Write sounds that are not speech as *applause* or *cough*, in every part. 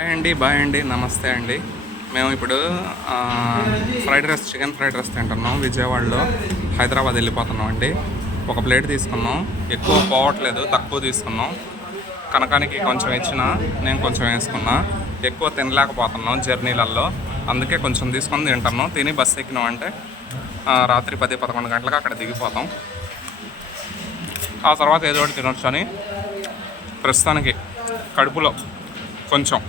Hi అండి bye అండి నమస్తే అండి. మేము ఇప్పుడు fried rice chicken fried rice తింటున్నాం విజయవాడలో. హైదరాబాద్ వెళ్ళిపోతున్నాం అండి. ఒక ప్లేట్ తీసుకున్నాం. ఎక్కువ పోవట్లేదు తక్కువ తీసుకున్నాం. కనకానికి కొంచెం ఇచ్చిన నేను కొంచెం వేసుకున్నా. ఎక్కువ తినలేకపోతున్నాం జర్నీలలో అందుకే కొంచెం తీసుకొని తింటున్నాం. తిని బస్సు ఎక్కినాం అంటే రాత్రి పది పదకొండు గంటలకు అక్కడ దిగిపోతాం. ఆ తర్వాత ఏదో ఒకటి తినొచ్చు అని ప్రస్తుతానికి కడుపులో కొంచెం.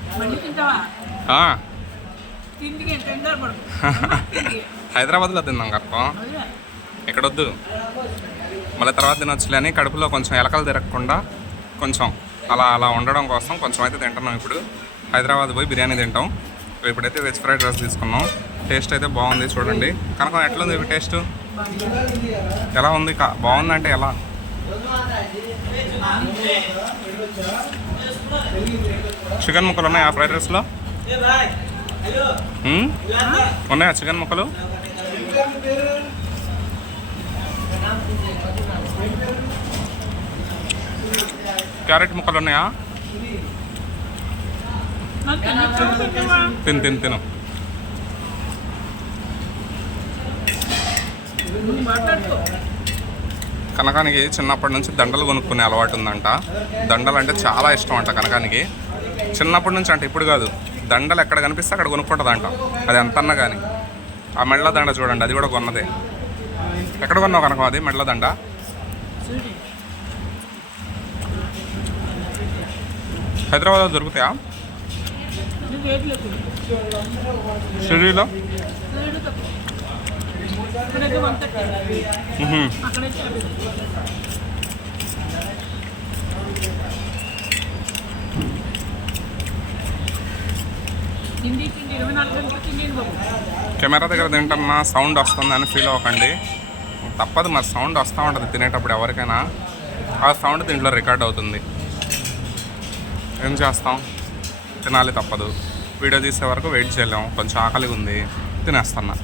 *laughs* హైదరాబాద్లో తిందాం కప్ప. వద్దు మళ్ళీ తర్వాత తినొచ్చులే అని కడుపులో కొంచెం ఎలకలు తిరగకుండా కొంచెం అలా అలా ఉండడం కోసం కొంచెం అయితే తింటున్నాం ఇప్పుడు. హైదరాబాద్ పోయి బిర్యానీ తింటాం. ఇప్పుడైతే వెజ్ ఫ్రైడ్ రైస్ తీసుకున్నాం. టేస్ట్ అయితే బాగుంది చూడండి. కనుక ఎట్లుంది టేస్ట్? ఎలా ఉంది కా- బాగుందంటే ఎలా? చికెన్ ముక్కలు ఉన్నాయా ఫ్రైడ్ రైస్లో? ఉన్నాయా చికెన్ ముక్కలు? క్యారెట్ ముక్కలు ఉన్నాయా? తిను తిను తిను. మాట్లాడుకో. కనకానికి చిన్నప్పటి నుంచి దండలు కొనుక్కునే అలవాటు ఉందంట. దండలు అంటే చాలా ఇష్టం అంట కనకానికి. చిన్నప్పటి నుంచి అంటే ఇప్పుడు కాదు. దండలు ఎక్కడ కనిపిస్తే అక్కడ కొనుక్కుంటుందంట. అది ఎంత అన్నా కానీ ఆ మెడల దండ చూడండి అది కూడా కొన్నదే. ఎక్కడ కొన్నావు కనకం అది మెడల దండ? హైదరాబాద్లో దొరుకుతాయా? నీకు ఏది లేదు షిరిడీలో చూడు తక్కువ ఇక్కడైతే వన్ థర్టీ అక్కడైతే యాభై కెమెరా దగ్గర తింటున్నా సౌండ్ వస్తుందని ఫీల్ అవ్వకండి. తప్పదు మరి సౌండ్ వస్తూ ఉంటుంది తినేటప్పుడు ఎవరికైనా. ఆ సౌండ్ దీంట్లో రికార్డ్ అవుతుంది. ఏం చేస్తాం? తినాలి తప్పదు. వీడియో తీసే వరకు వెయిట్ చేయలేము కొంచెం ఆకలిగా ఉంది తినేస్తున్నా.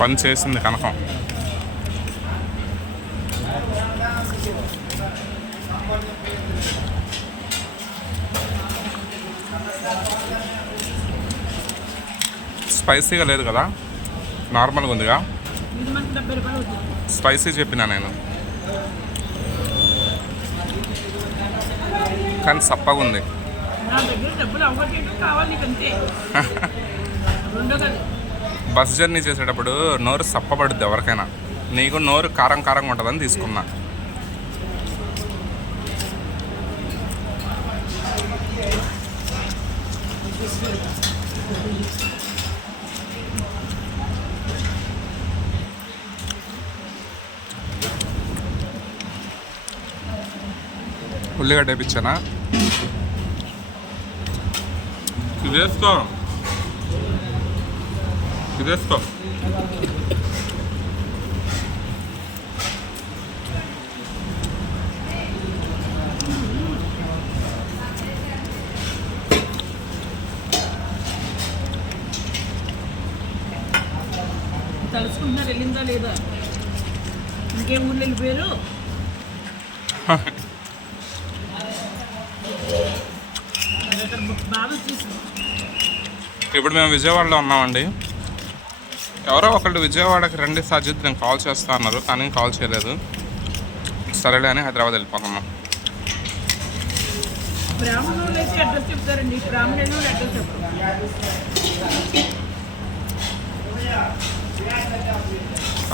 పని చేసింది కనకం. స్పైసీగా లేదు కదా? నార్మల్గా ఉందిగా? స్పైసీ చెప్పినా నేను. కానీ సప్పగా ఉంది. నా దగ్గర డబ్బులు కావాలి నీకు అంతే రెండో కదా బస్ జర్నీ చేసేటప్పుడు నోరు సప్పబడుద్ది ఎవరికైనా. నీకు నోరు కారం కారంగా ఉంటుందని తీసుకున్నా. ఉల్లిగడ్డ వేపించానా ఇది వేసుకో ఇది వేసుకో తలుసుకుంటున్నారు వెళ్ళిందా లేదా? ఇంకేం ఊళ్ళు వెళ్ళిపోయారు *laughs* బాగా వచ్చేసింది ఇప్పుడు మేము విజయవాడలో ఉన్నామండి. ఎవరో ఒకళ్ళు విజయవాడకి రండి సజిత్ నేను కాల్ చేస్తా అన్నారు. కానీ కాల్ చేయలేదు. సరేలే అని హైదరాబాద్ వెళ్ళిపోతున్నాం.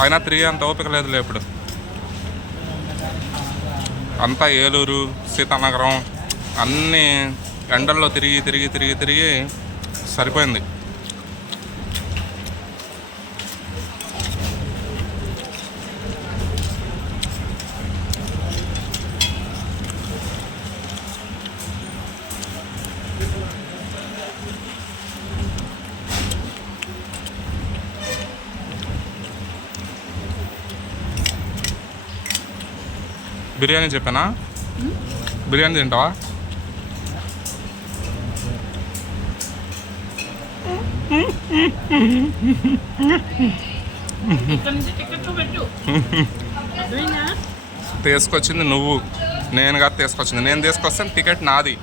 అయినా తిరిగి అంత ఓపిక లేదులే ఇప్పుడు. అంతా ఏలూరు సీతానగరం అన్నీ ఎండల్లో తిరిగి తిరిగి తిరిగి తిరిగి సరిపోయింది. బిర్యానీ చెప్పానా? బిర్యానీ తింటావా ఇక్కడ నుంచి టికెట్లు పెట్టు అర్థమైందా తీసుకొచ్చింది నువ్వు. నేను కాదు తీసుకొచ్చింది. నేను తీసుకొస్తాను టికెట్ నాది.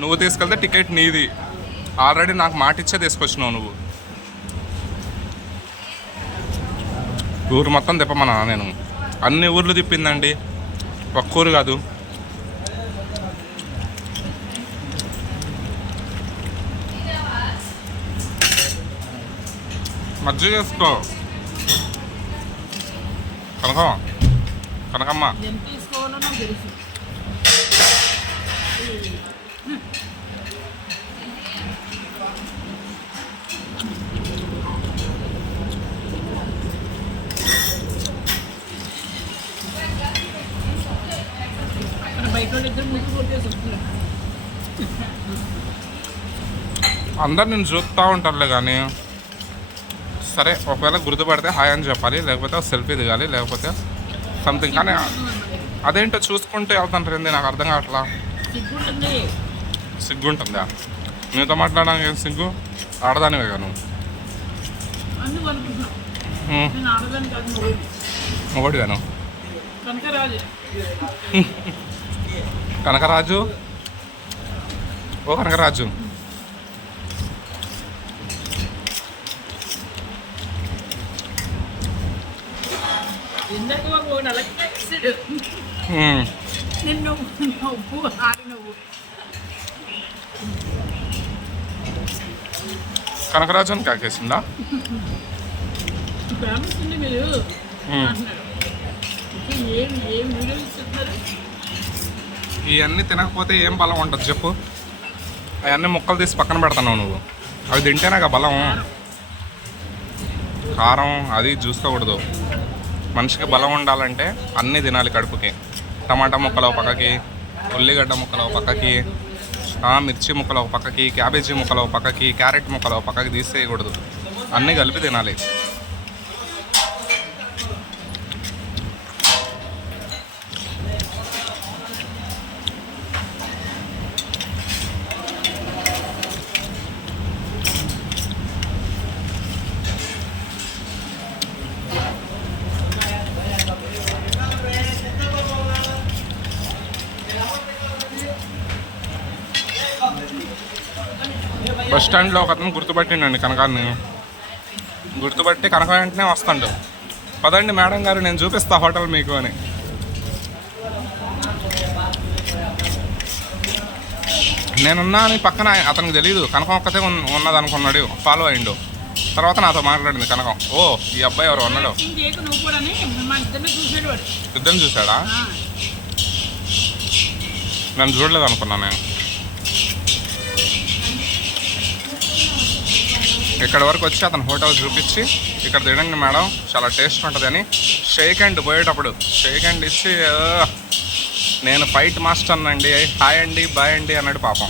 నువ్వు తీసుకెళ్తే టికెట్ నీది. ఆల్రెడీ నాకు మాట ఇచ్చే తీసుకొచ్చినావు నువ్వు. ఊరు మొత్తం తిప్పమన్నా నేను. అన్ని ఊర్లు తిప్పిందండి. ఒక్క ఊరు కాదు మజ్జిగ వేసుకో కనకమ్మ కనకమ్మ ఎంత తీసుకోవాలో నాకు తెలుసు అక్కడ బయట వాళ్ళు మజ్జిగ వేసుకో కొట్టేసి కనకమ్మ అందరు నేను చూస్తూ ఉంటారులే కానీ సరే ఒకవేళ గుర్తుపడితే హాయ్ అని చెప్పాలి లేకపోతే సెల్ఫీ దిగాలి లేకపోతే సంథింగ్ కానీ అదేంటో చూసుకుంటే ఏంది నాకు అర్థం కావట్లా? సిగ్గుంటుంది. నీతో మాట్లాడడానికి ఏం సిగ్గు? ఆడదానివే ఆడదాన్ని కాదు నువ్వు కనుక రాజు కనకరాజు? ఓ కనకరాజు. ఇందాక మాకు నవ్వు ఆడి నువ్వు కనకరాజు అని కాకేసిందా? మీరు ఏం ఏం ఇస్తున్నారు ఇవన్నీ తినకపోతే ఏం బలం ఉంటుంది చెప్పు. అవన్నీ ముక్కలు తీసి పక్కన పెడతావు నువ్వు. అవి తింటేనే బలం. కారం అది చూసుకోకూడదు మనిషికి బలం ఉండాలంటే అన్నీ తినాలి కడుపుకి. టమాటా ముక్కలు ఒక పక్కకి ఉల్లిగడ్డ ముక్కలు ఒక పక్కకి మిర్చి ముక్కలు ఒక పక్కకి క్యాబేజీ ముక్కలు ఒక పక్కకి క్యారెట్ ముక్కలు ఒక పక్కకి తీసేయకూడదు. అన్నీ కలిపి తినాలి. బస్ స్టాండ్లో ఒక అతను గుర్తుపట్టిండండి కనకాన్ని. గుర్తుపట్టి కనక వెంటనే వస్తాడు. పదండి మేడం గారు నేను చూపిస్తా హోటల్ మీకు అని. నేనున్నా అని పక్కన అతనికి తెలియదు కనకం ఒక్కతే ఉన్- ఉన్నది అనుకున్నాడు ఫాలో అయిండు. తర్వాత నాతో మాట్లాడింది కనకం. ఓ ఈ అబ్బాయి ఎవరు ఉన్నాడు. యుద్ధం చూశాడా? నన్ను చూడలేదు అనుకున్నా నేను. ఇక్కడ వరకు వచ్చి అతను హోటల్ చూపించి ఇక్కడ తినండి మేడం చాలా టేస్ట్ ఉంటుంది అని షేక్ హ్యాండ్ పోయేటప్పుడు షేక్ అండ్ ఇచ్చి నేను ఫైట్ మాస్టర్ అండి హాయ్ అండి బాయ్ అండి అన్నాడు పాపం.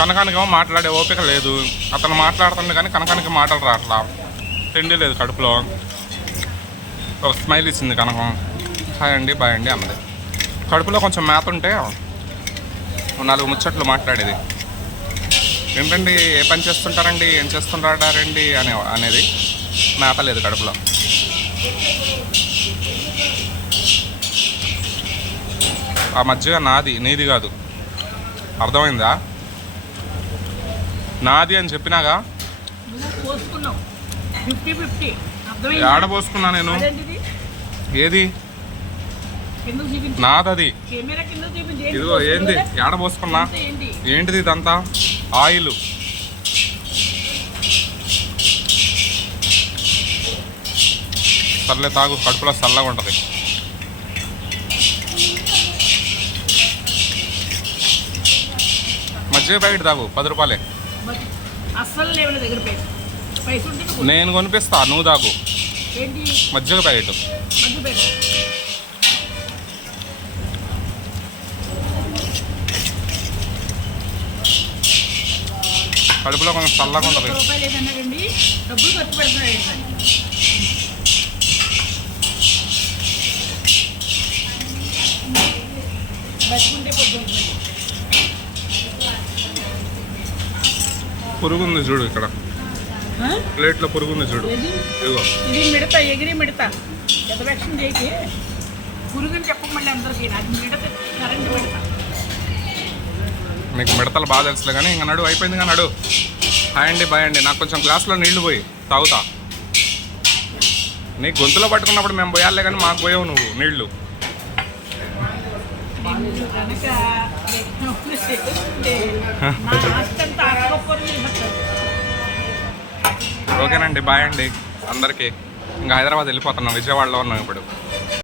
కనకానికేమో మాట్లాడే ఓపిక లేదు. అతను మాట్లాడుతుండే కానీ కనకానికి మాటలు రాట్లా. తిండి లేదు కడుపులో. ఒక స్మైల్ ఇచ్చింది కనకం. హాయ్ అండి బాయ్ అండి అన్నది. కడుపులో కొంచెం మేత ఉంటే నాలుగు ముచ్చట్లు మాట్లాడేది. ఏంటండి ఏ పని చేస్తుంటారండి ఏం చేస్తుంటారండి అనే అనేది మేత లేదు కడుపులో. ఆ మధ్యగా నాది నీది కాదు. అర్థమైందా? నాది అని చెప్పినాగా? ఆడబోసుకున్నా నేను? ఏది? నాదది. ఇదిగో ఏంది? ఆడబోసుకున్నా ఏంటిది ఇదంతా? ఆయిల్. సర్లే తాగు కడుపులో చల్లగా ఉంటుంది. మజ్జిగ ప్యాకెట్ తాగు పది రూపాయలే. నేను కొనిపిస్తా నువ్వు తాగు. మజ్జిగ ప్యాకెట్. కడుపులో కొంచెం చల్లగా ఉంటుంది. డబ్బులు ఖర్చు పొద్దుంటుంది పురుగు ఉంది చూడు ఇక్కడ? ప్లేట్లో పురుగు ఉంది చూడు ఇదిగో. ఇది మిడత ఎగిరి మిడత. ఎదవేక్షం చేసి పురుగుని చెప్పక మళ్ళీ అందరికీ. అది మిడత కరెంట్ మిడత. మీకు మిడతలు బాగా తెలుసులే కానీ ఇంకా నడు అయిపోయింది కానీ నడు. హాయ్ అండి బాయ్ అండి. నాకు కొంచెం గ్లాస్లో నీళ్ళు పోయి తాగుతా. నీ గొంతులో పట్టుకున్నప్పుడు మేము పోయాలే కానీ మాకు పోయావు నువ్వు నీళ్ళు. ఓకేనండి బాయ్ అండి అందరికీ. ఇంకా హైదరాబాద్ వెళ్ళిపోతున్నాం విజయవాడలో ఉన్నాం ఇప్పుడు.